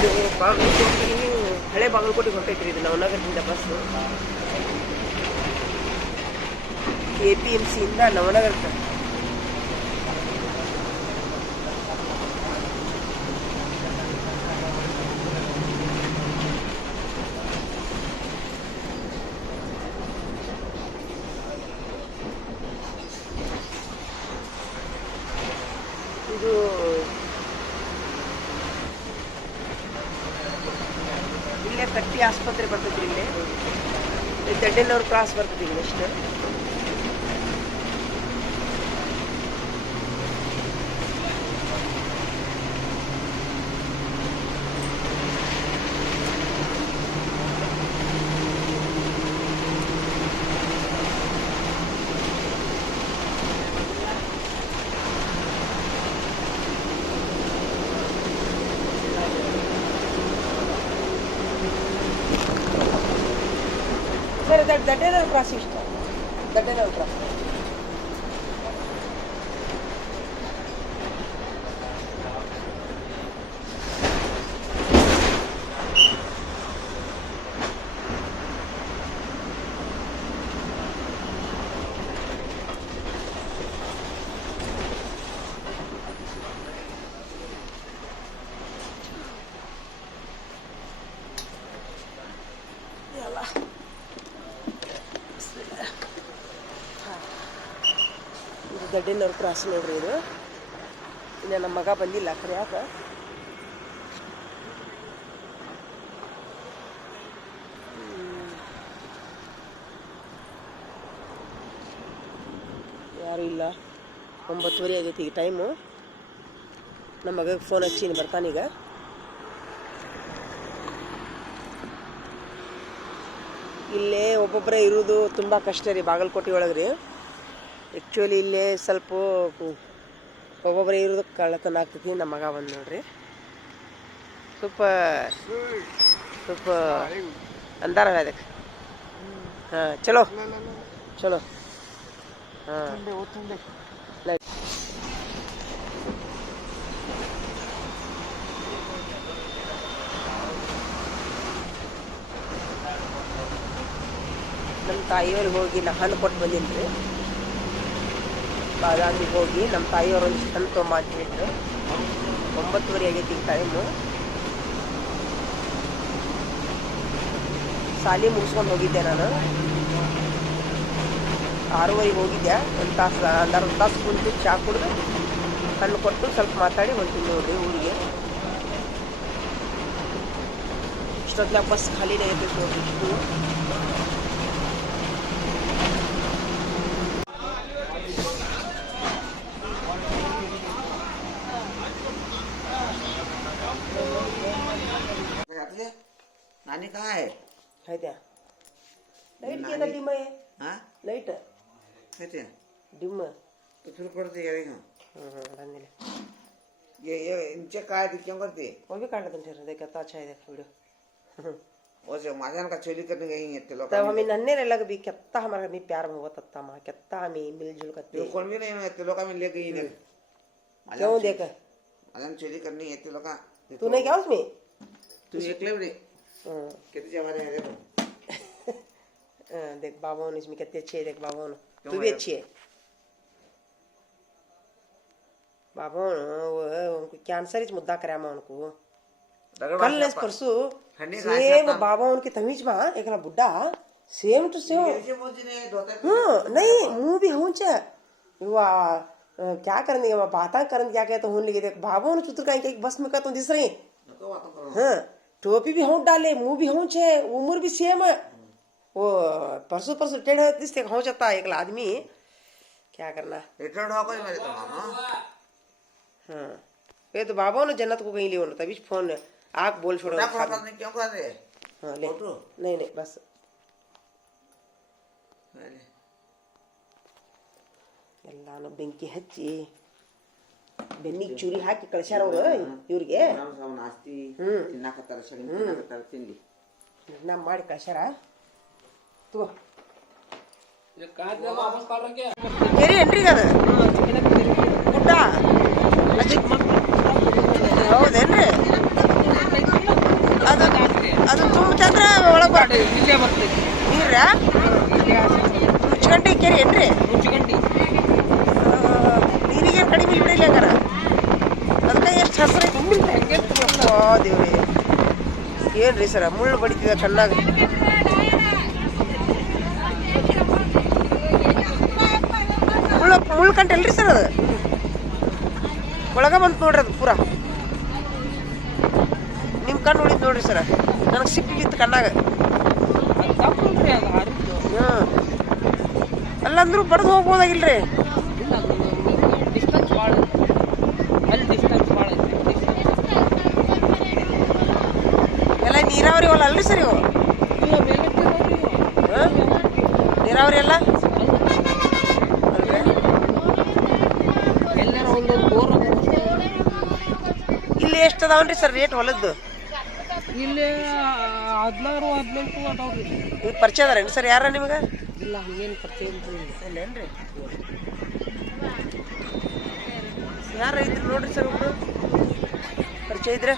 ಇದು ಬಾಗಲಕೋಟೆ ಹಳೆ ಬಾಗಲಕೋಟೆಗೆ ಹೊಂಟೈತ್ರಿ ಇದು ನವನಗರದಿಂದ ಬಸ್ಸು APMCಯಿಂದ ನವನಗರಕ್ಕೆ. ಇದು ಇಲ್ಲೇ ಕಟ್ಟಿ ಆಸ್ಪತ್ರೆ ಬರ್ತೈತಿ. ಇಲ್ಲೇ ದಡ್ಡೇನವ್ರ ಕ್ರಾಸ್ ಬರ್ತೈತಿ ಇಲ್ಲಿ ನೆಕ್ಸ್ಟ್. ಸರ್ ದಡ್ಡೇನವ್ರ ಕ್ರಾಸ್ ಇಷ್ಟ. ದಡ್ಡೇನವ್ರ ಕ್ರಾಸ್ ದಡ್ಡೇನವ್ರ ಕ್ರಾಸ್ ನೋಡ್ರಿ. ಇದು ಇನ್ನು ನಮ್ಮ ಮಗ ಬಂದಿಲ್ಲ ಖರೆ ಯಾಕ ಯಾರು ಇಲ್ಲ. 9:30 ಆಗೈತಿ ಈಗ ಟೈಮು. ನಮ್ಮ ಮಗಗೆ ಫೋನ್ ಹಚ್ಚೀನಿ ಬರ್ತಾನೀಗ. ಇಲ್ಲೇ ಒಬ್ಬೊಬ್ಬರೇ ಇರೋದು ತುಂಬ ಕಷ್ಟ ರೀ ಬಾಗಲಕೋಟೆ ಒಳಗೆ ರೀ. ಆ್ಯಕ್ಚುಲಿ ಇಲ್ಲೇ ಸ್ವಲ್ಪ ಒಬ್ಬೊಬ್ಬರೇ ಇರೋದು ಕಳ್ಳತನ ಆಗ್ತೈತಿ. ನಮ್ಮ ಮಗ ಬಂದು ನೋಡ್ರಿ ಸ್ವಲ್ಪ ಅಂದಾರ ಅದಕ್ಕೆ. ಹಾಂ ಚಲೋ ಚಲೋ. ಹಾಂ ನಮ್ಮ ತಾಯಿಯವ್ರಿಗೆ ಹೋಗಿ ನಾ ಹಣ್ಣು ಕೊಟ್ಟು ಬಂದೀನಿ ರೀ. ಬಾದಾಮಿಗೆ ಹೋಗಿ ನಮ್ಮ ತಾಯಿಯವ್ರು ಒಂದಿಷ್ಟು ಹಣ್ಣು ತೊಗೊಂಬ ಅಂತ ಹೇಳಿದ್ರು. 9:30 ಆಗೈತಿ ಈಗ ಟೈಮು. ಸಾಲಿ ಮುಗಿಸ್ಕೊಂಡು ಹೋಗಿದ್ದೆ ನಾನು. 6:30 ಹೋಗಿದ್ದೆ. ಒಂದು ತಾಸು ಅರ್ಧ ತಾಸು ಕುಂತು ಚಹಾ ಕುಡಿದು ಹಣ್ಣು ಕೊಟ್ಟು ಸ್ವಲ್ಪ ಮಾತಾಡಿ ಹೊಂಟೀನಿ ನೋಡ್ರಿ ಊರಿಗೆ. ಇಷ್ಟೊತ್ತಿನ ಬಸ್ ಖಾಲಿನೇ ಆಗೈತೆ ನೋಡ್ರಿ. ಇಷ್ಟು नानी कहाँ है? है क्या? लाइट क्या डिम है? हाँ लाइट है क्या डिम तो फिर करते क्या देखो. बंदिले ये इनचे काय ते क्यों करते? वो भी काट देते हैं. देखा तो अच्छा है देख वीडियो. वैसे माजान का चोरी करने गई है ते लोग. तब हमें नन्हे रे लग भी कितना हमारा भी प्यार मोहब्बत तत्ता मां कितना हमें मिलजुल करते. ये कौन भी नहीं है ते लोग में ले गई ने. क्यों देखा? माजान चोरी करनी है ते लोग का. तूने क्या उसमें? तू एकले बड़े कितने जमाने हैं देखो. देख बाबोन इसमें कितने अच्छे है. देख बाबोन तू भी अच्छी है. बाबोन उनको कैंसर इस मुद्दा कराया मैं उनको कल परसों सेम बाबा उनकी तमीज में एक बुढ़ा सेम टू सेम. हाँ नहीं मुँह भी हूँ चे क्या करने बात करने क्या कहते हूँ लेकिन देख बाबा उन्हें चित्र का बस में कहता हूँ दिस रही. हाँ टोपी भी होंठ डाले मुंह भी होंठ है उम्र भी सेम है. वो परसों टेढ़ दिसते हो जाता है एक आदमी. क्या करना रिटर्न हो गई मेरे तो मामा. हाँ ये तो बाबा ने जन्नत को कहीं ले होना तभी फोन आग बोल छोड़ो. क्यों कर रहे? हाँ ले नहीं बस ಎಲ್ಲಾನು ಬೆಂಕಿ ಹಚ್ಚಿ ಬೆನ್ನಿಗೆ ಚೂರಿ ಹಾಕಿ ಕಳ್ಸ್ಯಾರ ಅವ್ರು ಇವ್ರಿಗೆ. ನಾ ಮಾಡಿ ಕಳ್ಸ್ಯಾರ. ಕೆರಿ ಏನ್ರಿ ಅದು ಗುಡ್ಡ ಹೌದೇನ್ರಿ? ಕೆರೆಯಾ ಮುಚ್ಚಗಂಟಿ ಕೆರೆ ಏನ್ರಿ ಮುಚ್ಚಗಂಟಿ ನೀರಿಗೇನು ಕಡಿಮೆ ಇಲ್ಲ ಬಿಡಿಲ್ಲ ಹಂಗಾರ ಅದಕ್ಕೆ ಎಷ್ಟು ಹಸ್ರು ದೇವ್ರಿ ಏನ್ರಿ ಸರ ಮುಳ್ಳು ಬಡಿತಿದ ಕಣ್ಣಾಗ ಮುಳ್ಳು ಕಂಟೆ ಅಲ್ರಿ ಸರ್ ಅದು ಒಳಗ ಬಂತು ನೋಡ್ರಿ ಅದು ಪೂರಾ ನಿಮ್ಮ ಕಣ್ಣು ಉಳಿತು ನೋಡ್ರಿ ಸರ ನನಗೆ ಸಿಪ್ಪಿ ಬಿತ್ತು ಕಣ್ಣಾಗ ಅಲ್ಲಂದ್ರೂ ಬಡ್ದು ಹೋಗ್ಬೋದಾಗಿಲ್ರಿ ಎಲ್ಲ ನೀರಾವರಿ ಹೊಲ ಅಲ್ರಿ ಸರ್ ಇವು ನೀರಾವರಿ ಎಲ್ಲ ಇಲ್ಲಿ ಎಷ್ಟು ಅದಾವನ್ರಿ ಸರ್ ರೇಟ್ ಹೊಲದ್ದು ಇಲ್ಲಿ 16-18 ಅದಾವ್ರಿ ಇವ್ರು ಪರಿಚಯ ಅದಾರೇನು ಸರ್ ಯಾರ ನಿಮ್ಗೆ ಇಲ್ಲ ಹಂಗೇನು ಪರಿಚಯ ಇಲ್ಲೇನ್ರಿ ಯಾರ ಇದ್ರು ನೋಡ್ರಿ ಸರ್ ಒಬ್ರು ಪರಿಚಯ ಇದ್ರೆ